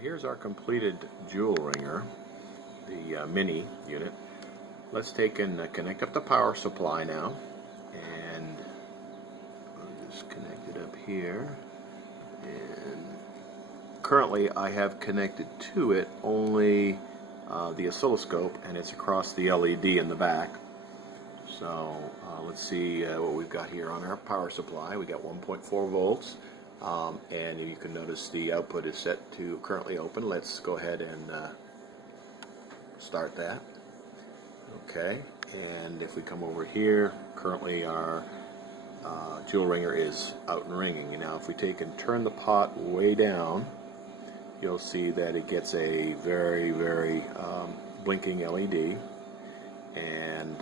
Here's our completed JouleRinger, the mini unit. Let's take and connect up the power supply now, and I'll just connect it up here. And currently I have connected to it only the oscilloscope, and it's across the LED in the back. So let's see what we've got here on our power supply. We got 1.4 volts. And you can notice the output is set to currently open. Let's go ahead and start that. Okay, and if we come over here, currently our JouleRinger is out and ringing. Now if we take and turn the pot way down, you'll see that it gets a very blinking LED, and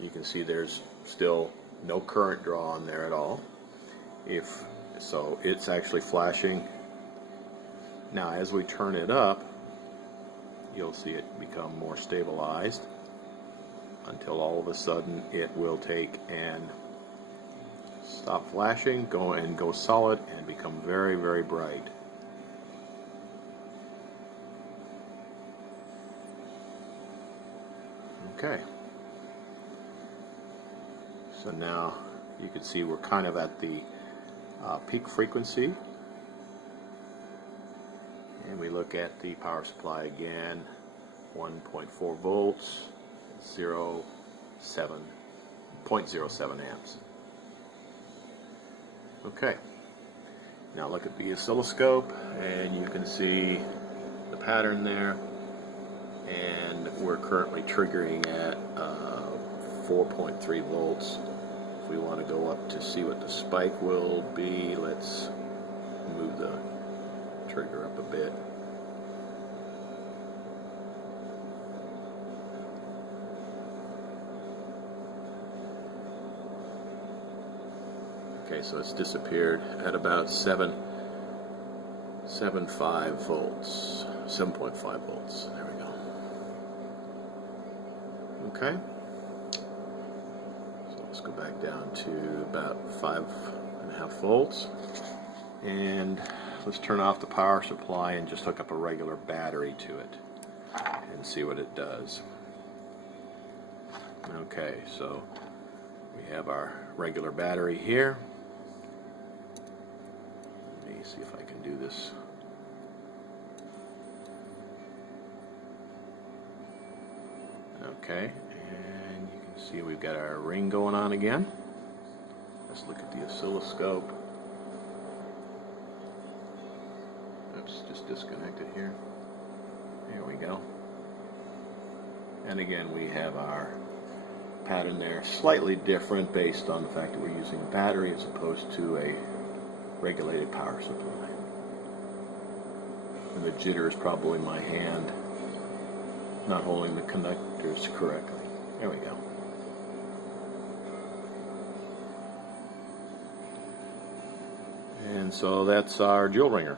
you can see there's still no current draw on there at all. So it's actually flashing. Now as we turn it up, you'll see it become more stabilized until all of a sudden it will take and stop flashing, go solid, and become very bright. Okay. So now you can see we're kind of at the peak frequency, and we look at the power supply again, 1.4 volts, 0.07 amps. Okay, now look at the oscilloscope, and you can see the pattern there, and we're currently triggering at 4.3 volts. If we want to go up to see what the spike will be, let's move the trigger up a bit. Okay, so it's disappeared at about 7.5 volts. There we go. Okay. Let's go back down to about 5.5 volts, and let's turn off the power supply and just hook up a regular battery to it and see what it does. Okay, so we have our regular battery here. Let me see if I can do this. Okay. See, we've got our ring going on again. Let's look at the oscilloscope. Oops, just disconnected here. There we go. And again, we have our pattern there, slightly different based on the fact that we're using a battery as opposed to a regulated power supply. And the jitter is probably my hand not holding the connectors correctly. There we go. And so that's our JouleRinger.